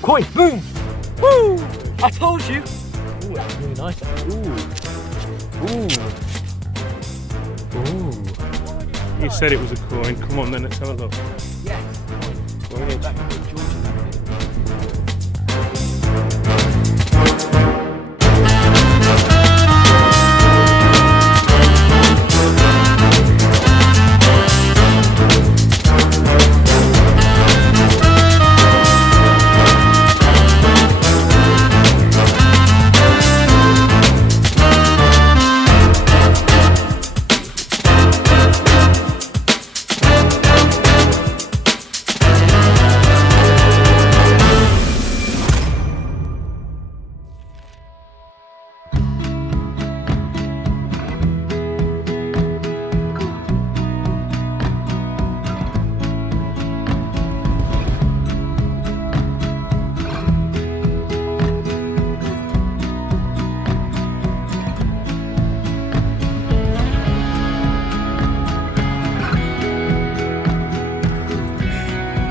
Coin, boom! Woo! I told you! Ooh, that's really nice. Ooh. You said it was a coin. Come on then, let's have a look. Yes, coin. Coinage. Back to George.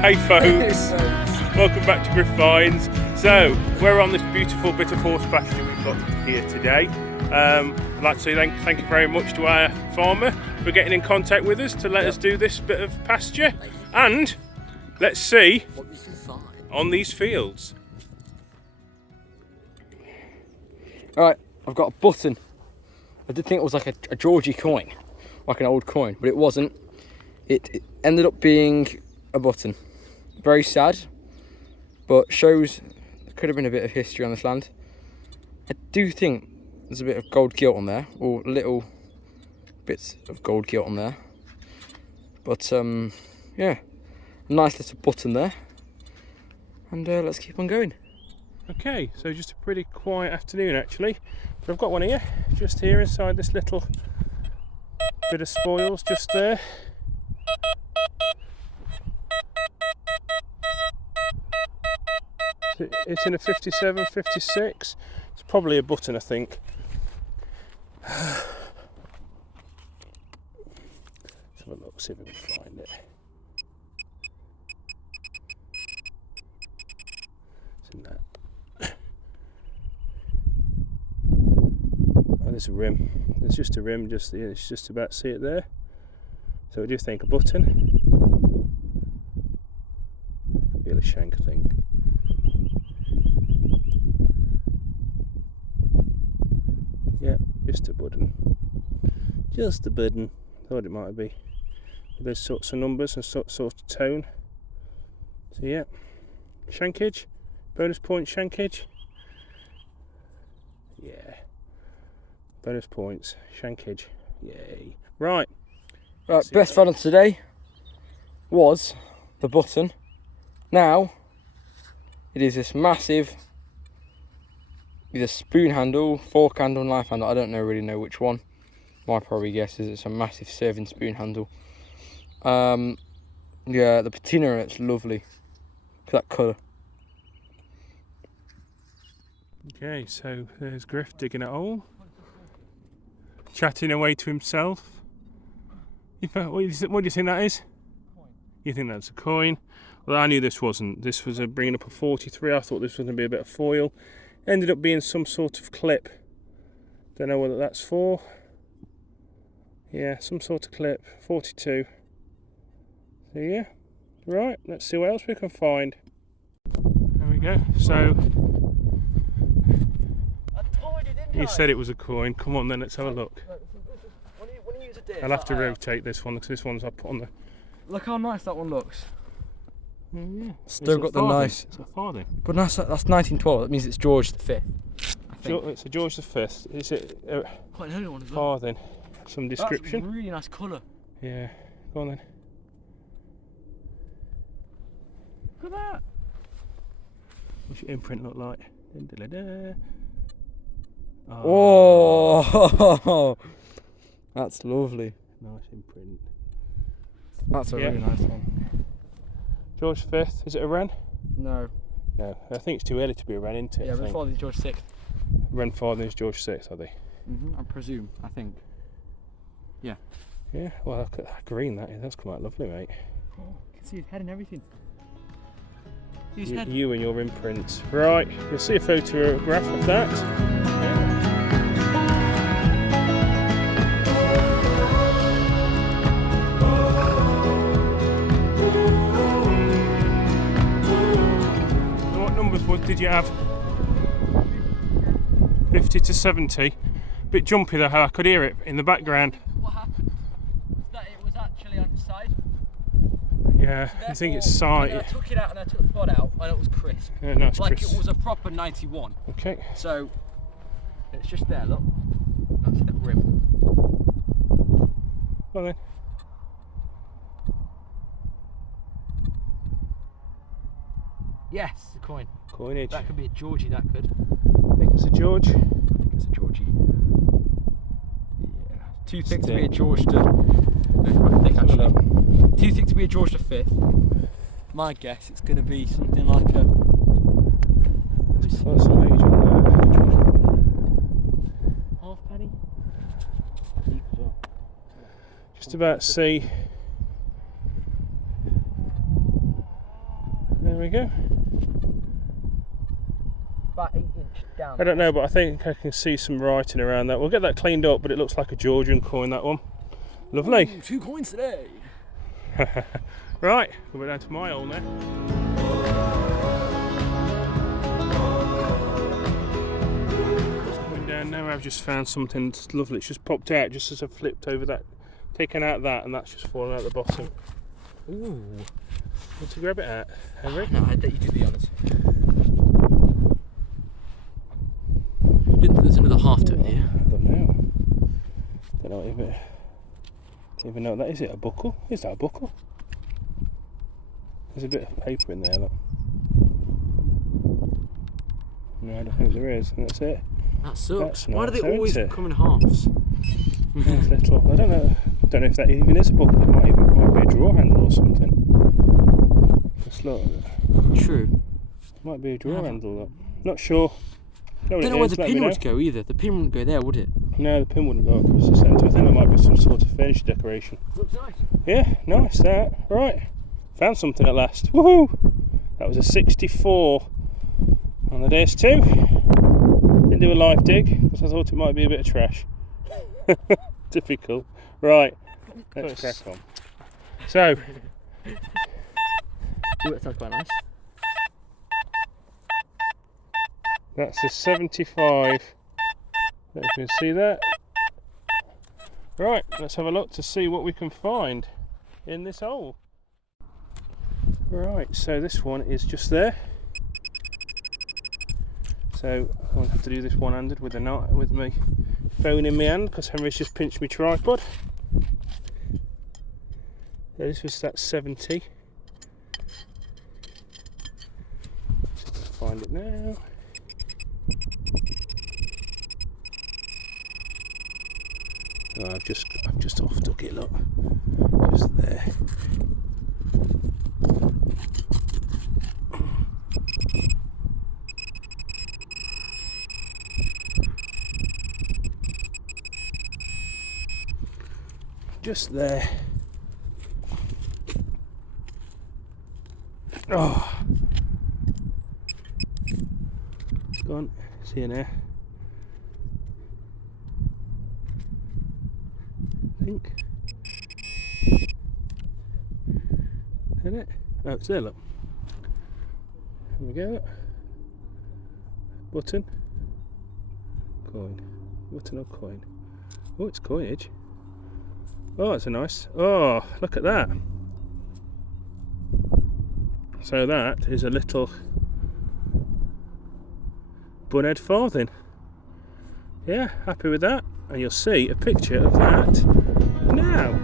Hey folks, welcome back to GRIF-FINds. So we're on this beautiful bit of horse pasture we've got here today. I'd like to say thank you very much to our farmer for getting in contact with us to let us do this bit of pasture, and let's see What you can find on these fields. Alright, I've got a button. I did think it was like a Georgie coin, like an old coin, but it wasn't. It ended up being a button. Very sad, but shows there could have been a bit of history on this land. I do think there's a bit of gold gilt on there, or little bits of gold gilt on there. But yeah, nice little button there. And let's keep on going. Okay, so just a pretty quiet afternoon actually, but I've got one here, just here inside this little bit of spoils just there. It's in a 57, 56. It's probably a button, I think. Let's have a look, see if we can find it. It's in that. Oh, there's a rim. There's just a rim, it's just about, see it there. So what do you think, a button? Could be a shank, I think. Yeah, just a button. Just a button. Thought it might be. Those sorts of numbers and sort of tone. So yeah, shankage, bonus point shankage. Yeah, bonus points, shankage. Yay! Right. Right, best found today was the button. Now it is this massive, either spoon handle, fork handle, knife handle. I don't really know which one. My probably guess is it's a massive serving spoon handle. Yeah, the patina on it's lovely. Look at that colour. Okay, so there's Griff digging a hole, chatting away to himself. What do you think that is? You think that's a coin? Well, I knew this wasn't. This was bringing up a 43. I thought this was going to be a bit of foil. Ended up being some sort of clip. Don't know what that's for. Yeah, some sort of clip. 42. So yeah, right. Let's see what else we can find. There we go. So you said it was a coin. Come on then, let's have a look. when you use a disc, I'll have to rotate this one because this one's up on the. Look how nice that one looks. Yeah. Still got the nice. It's a farthing. But that's 1912. That means it's George V. I think. It's a George V. Is it a quite an early one as well. farthing? Some description. That's a really nice colour. Yeah. Go on then. Look at that. What's your imprint look like? Oh, that's lovely. Nice imprint. That's a really nice one. George V. Is it a wren? No. No. I think it's too early to be a wren, isn't it? Yeah, I my think. father's George VI. Wren father is George VI, are they? I presume. I think. Yeah. Yeah. Well, look at that green. That's come out lovely, mate. Oh, you can see his head and everything. You and your imprints. Right, you'll see a photograph of that. What numbers did you have? 50 to 70. Bit jumpy though, how I could hear it in the background. What happened was that it was actually on its side. Yeah, So I think it's side. I took it out and I took the pod out and it was crisp. Yeah, nice Like crisp. it was a proper 91. Okay. So it's just there, look. That's the rim. Well then. Yes, the coin. Coinage. That could be a Georgie, that could. I think it's a George. I think it's a Georgie. Yeah. Too thick to be a George to... No, quite thick actually. Too thick to be a George the 5th. My guess it's going to be something like a... What's the age on that? Half penny? Just about see. There we go. About 8 inch down. I don't know, but I think I can see some writing around that. We'll get that cleaned up, but it looks like a Georgian coin, that one. Lovely. Ooh, 2 coins today. Right, we'll go down to my hole now. Just coming down now, I've just found something lovely. It's just popped out just as I flipped over that, taken out that, and that's just fallen out the bottom. Ooh. Want to grab it out, Henry? No, I'd let you to be honest. Didn't think there's another half to it here. I don't know. Don't know if it. Don't even know what that is. It a buckle? Is that a buckle? There's a bit of paper in there. Look. No, I don't think there is. And that's it. That sucks. That's Why do nice, they always isn't it? come in halves? There's little. I don't know. Don't know if that even is a buckle. It might be a drawer handle or something. Just look. True. Might be a drawer handle. Look. Not sure. I don't know where the pin would go either. The pin wouldn't go there, would it? No, the pin wouldn't go across the centre. I think that might be some sort of furniture decoration. Looks nice. Yeah, nice that. Right, found something at last. Woohoo! That was a 64 on the DS2. Didn't do a live dig because I thought it might be a bit of trash. Typical. Right, let's crack on. So, Ooh, that sounds quite nice. that's a 75. Don't know if you can see that. Right, let's have a look to see what we can find in this hole. Right, so this one is just there. So I'll have to do this one-handed with my phone in my hand because Henry's just pinched my tripod. So this was that 70. Just find it now. Oh, I've just off-dug it, look. Just there. Just there. Oh, it's gone. See you now. I think. Isn't it? Oh, it's there, look. There we go. Button. Coin. Button or coin. Oh, it's coinage. Oh, it's a nice. Oh, look at that. So that is a little bunhead farthing. Yeah, happy with that. And you'll see a picture of that now.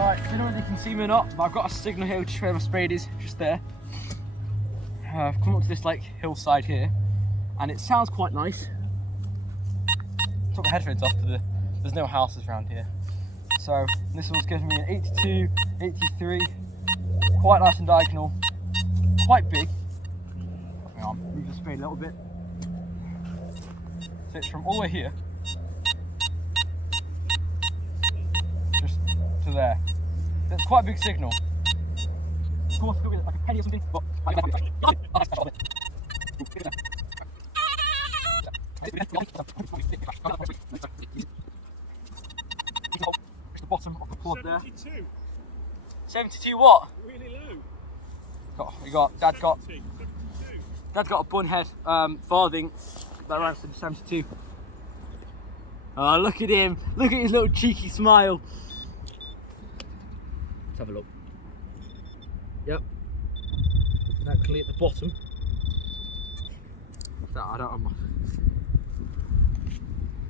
Alright, I don't know whether you can see me or not, but I've got a signal here which is where my spade is, just there. I've come up to this like hillside here, and it sounds quite nice. Took my headphones off, but there's no houses around here. So this one's giving me an 82, 83, quite nice and diagonal, quite big. Hang on, move the spade a little bit. So it's from all the way here, just to there. That's quite a big signal. Of course, it could be like a penny or something, but the bottom of the quad there. 72. 72 what? Really low. Dad's got a bun head farthing that runs to 72. Oh, look at him! Look at his little cheeky smile. Let's have a look. Yep. Exactly at the bottom. What's that? I don't have my.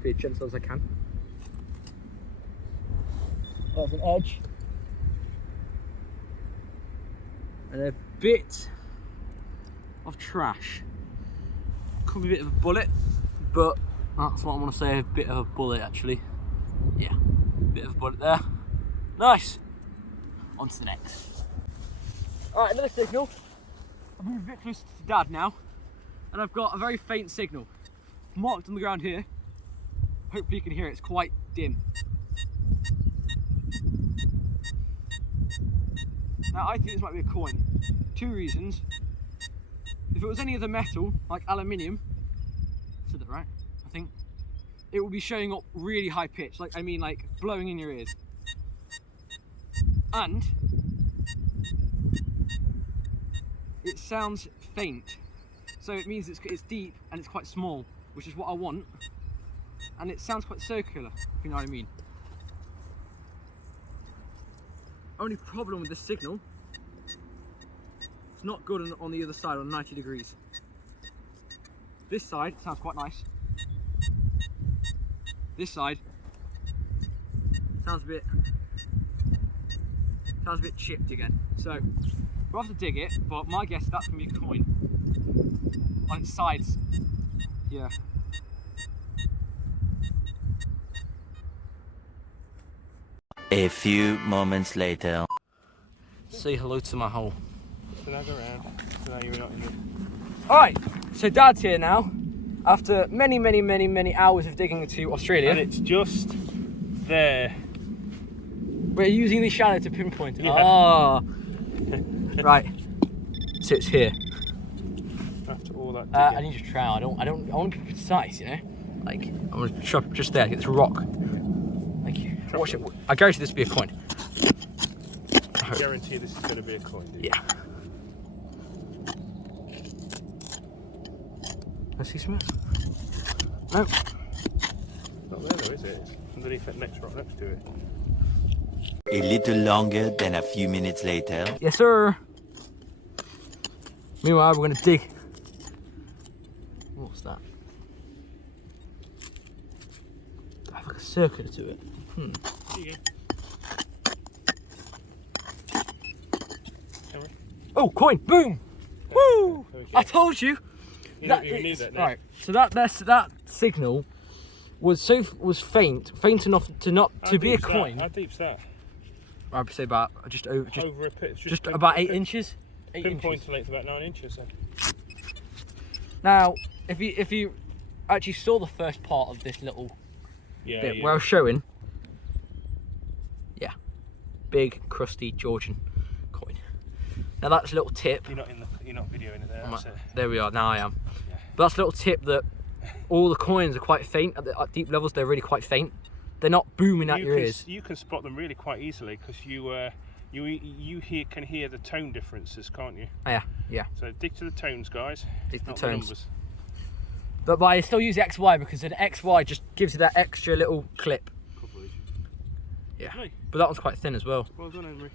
Be as gentle as I can. There's an edge. And a bit of trash. Could be a bit of a bullet, but that's what I want to say, a bit of a bullet actually. Yeah, bit of a bullet there. Nice. On to the next. Alright, another signal. I've moved a bit closer to Dad now, and I've got a very faint signal marked on the ground here. Hopefully you can hear it, it's quite dim. Now I think this might be a coin. Two reasons. If it was any other metal, like aluminium, I said that right, I think, it would be showing up really high pitch, like blowing in your ears. And it sounds faint, so it means it's deep and it's quite small, which is what I want. And it sounds quite circular, if you know what I mean. Only problem with this signal, it's not good on the other side on 90 degrees. This side sounds quite nice. This side sounds a bit chipped again. So we'll have to dig it, but my guess is that's gonna be a coin on its sides. Yeah. A few moments later. Say hello to my hole. Snag around. So now you're not in it. Alright, so Dad's here now, after many hours of digging to Australia. And it's just there. We're using the shadow to pinpoint it. Yeah. Ah. Right. So it's here. After all that I digging. need your trowel. I want to be precise, you know? Like, I'm gonna chop just there, get this rock. Thank you. Watch it. I guarantee this will be a coin. I guarantee this is going to be a coin, dude. Yeah. Let's see some. No. Not there though, is it? It's underneath that next rock next to it. A little longer than a few minutes later. Yes, sir. Meanwhile, we're going to dig. What's that? I have like a circular to it. There you go. Oh, coin! Boom! Woo! There we go. I told you. You don't even need that now. Right. So that signal was faint enough to be a coin. How deep's that? I'd say about just over a pit. just about 8 inches. 8 Pinpoint inches. length about 9 inches. Then. Now, if you actually saw the first part of this little Yeah. bit Yeah. where I was showing, yeah, big crusty Georgian coin. Now that's a little tip. You're not videoing it there. That's it. There we are. Now I am. Yeah. But that's a little tip that all the coins are quite faint at deep levels. They're really quite faint. They're not booming at your ears. You can spot them really quite easily because you can hear the tone differences, can't you? Yeah, yeah. So dig to the tones, guys. Dig to the not tones. numbers. But I still use XY because an XY just gives you that extra little clip. Coverage. Yeah. Lovely. But that one's quite thin as well. Well done, Henry.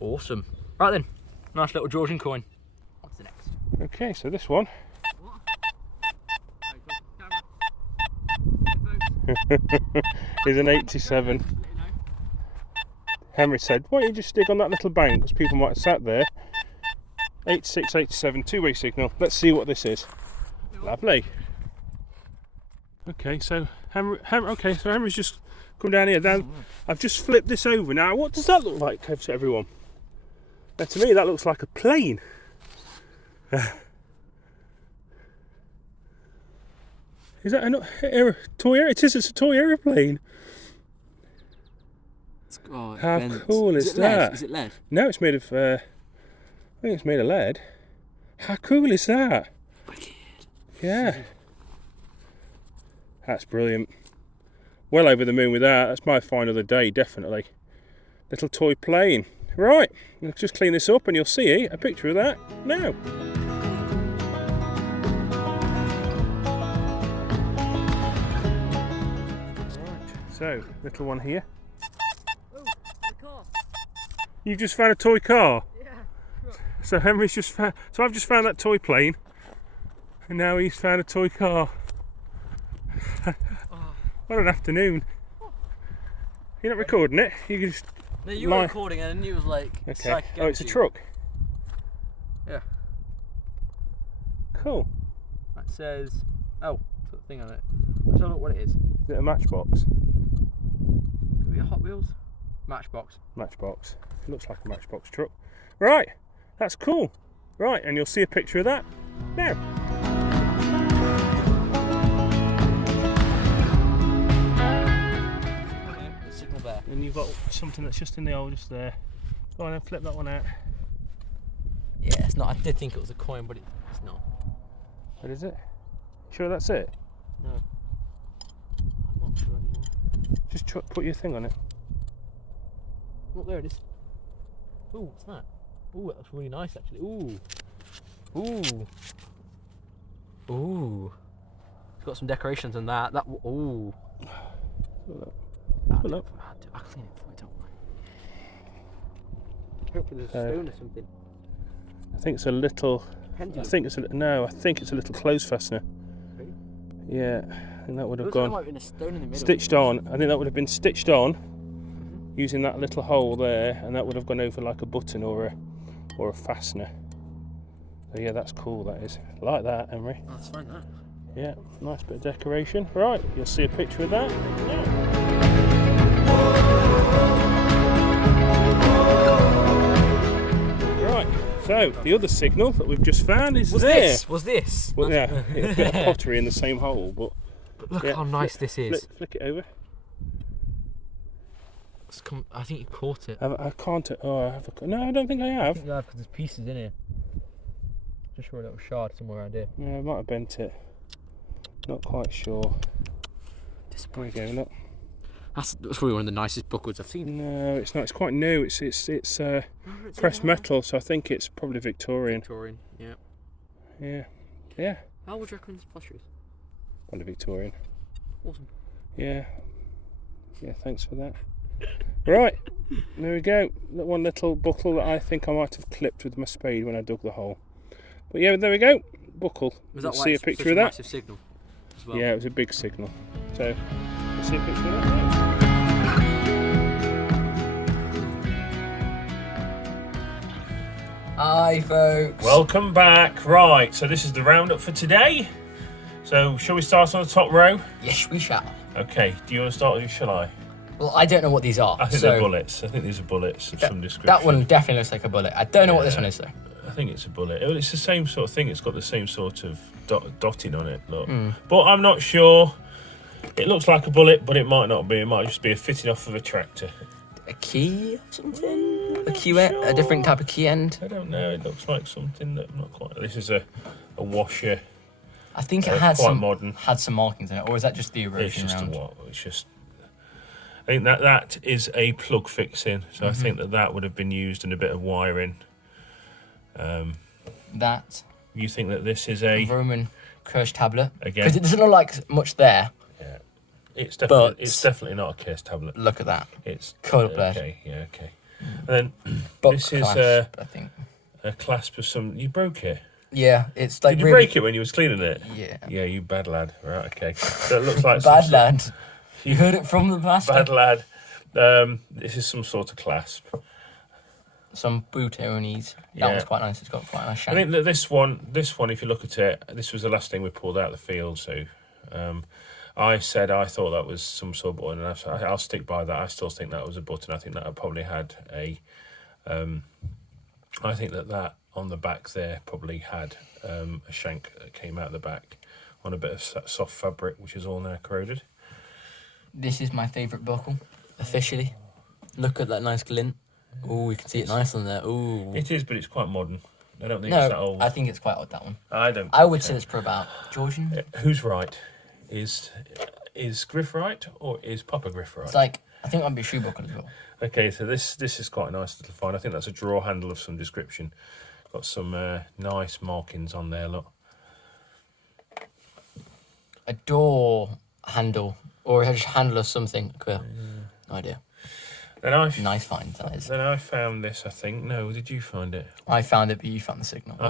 Awesome. Right then, nice little Georgian coin. What's the next? Okay, so this one is an 87. Henry said, why don't you just stick on that little bank, because people might have sat there. 8687, two-way signal. Let's see what this is. Lovely. Okay, so Henry's just come down here. I've just flipped this over now. What does that look like to everyone? Now, to me, that looks like a plane. Is that a toy? It is. It's a toy aeroplane. How cool is that? Is it lead? No, it's made of. I think it's made of lead. How cool is that? Wicked. Yeah. That's brilliant. Well over the moon with that. That's my find of the day, definitely. Little toy plane. Right, I'll just clean this up and you'll see a picture of that now. Right, so, little one here. Oh, my car. You've just found a toy car? Yeah. So Henry's just found, so I've just found that toy plane and now he's found a toy car. What an afternoon. You're not recording it, you can just... No, you were recording and you was like... Okay, oh it's a truck? Yeah. Cool. That says... Oh, it's got a thing on it. I don't know what it is. Is it a matchbox? Could be a Hot Wheels? Matchbox. Matchbox. It looks like a matchbox truck. Right, that's cool. Right, and you'll see a picture of that now. And you've got something that's just in the hole just there. Go on then, flip that one out. Yeah, it's not. I did think it was a coin, but it's not. What is it? Sure that's it? No. I'm not sure anymore. Just put your thing on it. Oh, there it is. Ooh, what's that? Ooh, that looks really nice actually. Ooh. Ooh. Ooh. It's got some decorations on that. Ooh. Pull up. I'll clean it for you, don't worry. Hopefully there's a stone or something. I think it's a little... Pendulum. I think it's a little clothes fastener. Really? Yeah, and that would have Looks like gone... there might have been a stone in the middle. Stitched on. I think that would have been stitched on using that little hole there, and that would have gone over like a button or a fastener. So yeah, that's cool, that is. I like that, Emery. Oh, let's find that. Yeah, nice bit of decoration. Right, you'll see a picture of that. Yeah. Right, so the other signal that we've just found is there. Was this? Well, yeah, a bit of pottery in the same hole, but Look yeah, how nice this is. flick it over. I think you caught it. I can't. Oh, I have. No, I don't think I I have. think you have because there's pieces in here. Just sure a little shard somewhere around here. Yeah, I might have bent it. Not quite sure. There we go. Look. That's probably one of the nicest bookwoods I've seen. No, it's not. It's quite new. It's pressed metal, so I think it's probably Victorian. Victorian, yeah. Yeah. Yeah. How would you reckon this Pasture is? Probably Victorian. Awesome. Yeah. Yeah. Thanks for that. Right. There we go. One little buckle that I think I might have clipped with my spade when I dug the hole. But yeah, there we go. Buckle. Was that You'll why see a it's picture such of a that. massive signal as well? Yeah, it was a big signal. So, you'll see a picture of that now. Hi folks. Welcome back. Right, so this is the roundup for today. So, shall we start on the top row? Yes, we shall. Okay, do you want to start or shall I? Well, I don't know what these are. I think they're bullets. I think these are bullets of some description. That one definitely looks like a bullet. I don't know what this one is though. I think it's a bullet. It's the same sort of thing. It's got the same sort of dotting on it, look. But I'm not sure. It looks like a bullet, but it might not be. It might just be a fitting off of a tractor. A key or something? A key end? A different type of key end? I don't know. It looks like something that I'm not quite... This is a washer. I think it had quite modern. had some markings in it, or is that just the erosion It's just round? a what? It's just... I think that is a plug fixing. So I think that would have been used in a bit of wiring. That. You think that this is a... Roman curse tablet? Again. Because it doesn't look like much there. Yeah. It's definitely not a curse tablet. Look at that. It's Cold blood. Okay, yeah, okay. And then Book this is clasp, I think. a clasp of some... You broke it? Yeah, it's like Did you break it when you was cleaning it? Yeah. Yeah, you bad lad. Right, okay. So it looks like Bad lad. You heard it from the pastor. Bad lad. This is some sort of clasp. Some bootonis. That Yeah. one's quite nice. It's got quite a nice I shank. think that this one, if you look at it, this was the last thing we pulled out of the field. So I said I thought that was some sort of button, and I'll stick by that. I still think that was a button. I think that I probably had a. I think that on the back there probably had a shank that came out the back on a bit of soft fabric, which is all now corroded. This is my favourite buckle, officially. Look at that nice glint. Oh, you can see it nice on there. Ooh. It is, but it's quite modern. I don't think it's that No, old. I think it's quite odd, that one. I would say it's for about Georgian. Who's right? Is Griff right, or is Papa Griff right? It's like, I think it might be a shoe buckle as well. Okay, so this is quite a nice little find. I think that's a drawer handle of some description. Got some nice markings on there, look. A door handle, or a handle of something. Cool. No idea. Then Nice find, that is. Then I found this, I think. No, did you find it? I found it, but you found the signal. I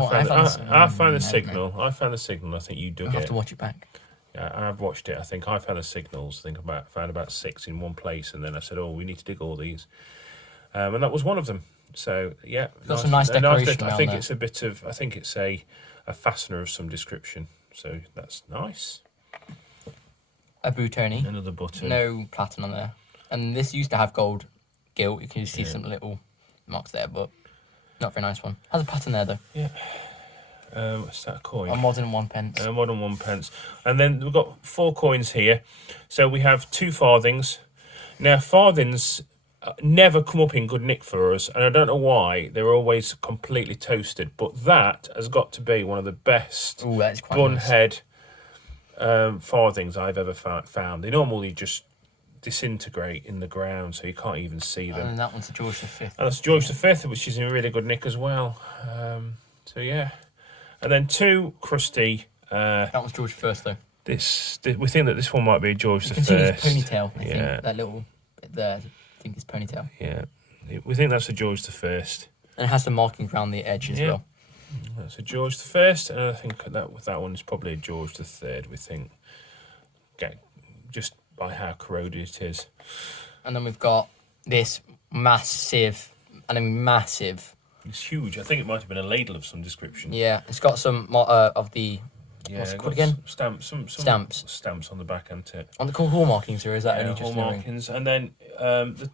found the signal. I found the signal. I think you dug I'll have it. to watch it back. Yeah, I've watched it. I think I found the signals. I think found about 6 in one place, and then I said, "Oh, we need to dig all these," and that was one of them. So yeah, Got some nice decoration I around think there. it's a bit of. I think it's a fastener of some description. So that's nice. A bootoni. Another button. No platen on there. And this used to have gold gilt. You can see some little marks there, but not a very nice one. Has a pattern there though. Yeah. What's that, a coin? A modern 1 pence. Modern 1 pence. And then we've got 4 coins here. So we have 2 farthings. Now, farthings never come up in good nick for us, and I don't know why. They're always completely toasted. But that has got to be one of the best Ooh, that's quite bunhead farthings I've ever found. They normally just disintegrate in the ground, so you can't even see them. And that one's a George V. And that's George V, which is in really good nick as well. So yeah. And then 2 crusty. That one's George I though. We think that this one might be George You the can see his First. ponytail. I think that little bit there. I think it's ponytail. Yeah, we think that's a George the First. And it has the markings around the edge as well. That's a George the First, and I think that with that one is probably a George the Third. We think, just by how corroded it is. And then we've got this massive, and I mean massive. It's huge. I think it might have been a ladle of some description. Yeah, it's got some of the. Yeah, what's it called again? Stamps. Some Stamps on the back, isn't it? On the hall markings, or is that only just hall markings, and then the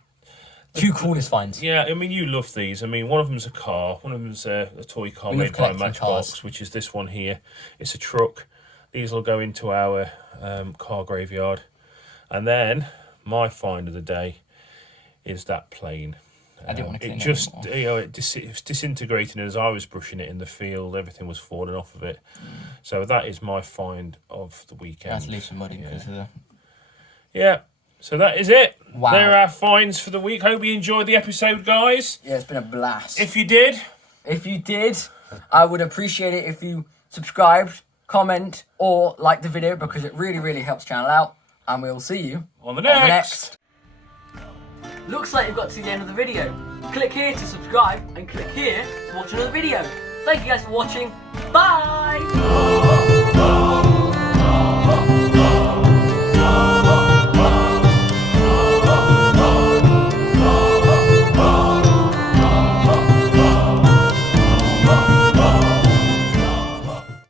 2 coolest finds? Yeah, I mean, you love these. I mean, one of them's a car, one of them's a toy car We made love by collecting Matchbox, cars. which is this one here. It's a truck. These will go into our car graveyard. And then my find of the day is that plane. I didn't want to clean it just, anymore. it was disintegrating, and as I was brushing it in the field, everything was falling off of it. So that is my find of the weekend. That's leave some muddy because of the. Yeah. So that is it. Wow. There are our finds for the week. Hope you enjoyed the episode, guys. Yeah, it's been a blast. If you did, I would appreciate it if you subscribed, comment, or like the video because it really, really helps the channel out. And we'll see you on the next. Looks like you've got to the end of the video. Click here to subscribe and click here to watch another video. Thank you guys for watching. Bye!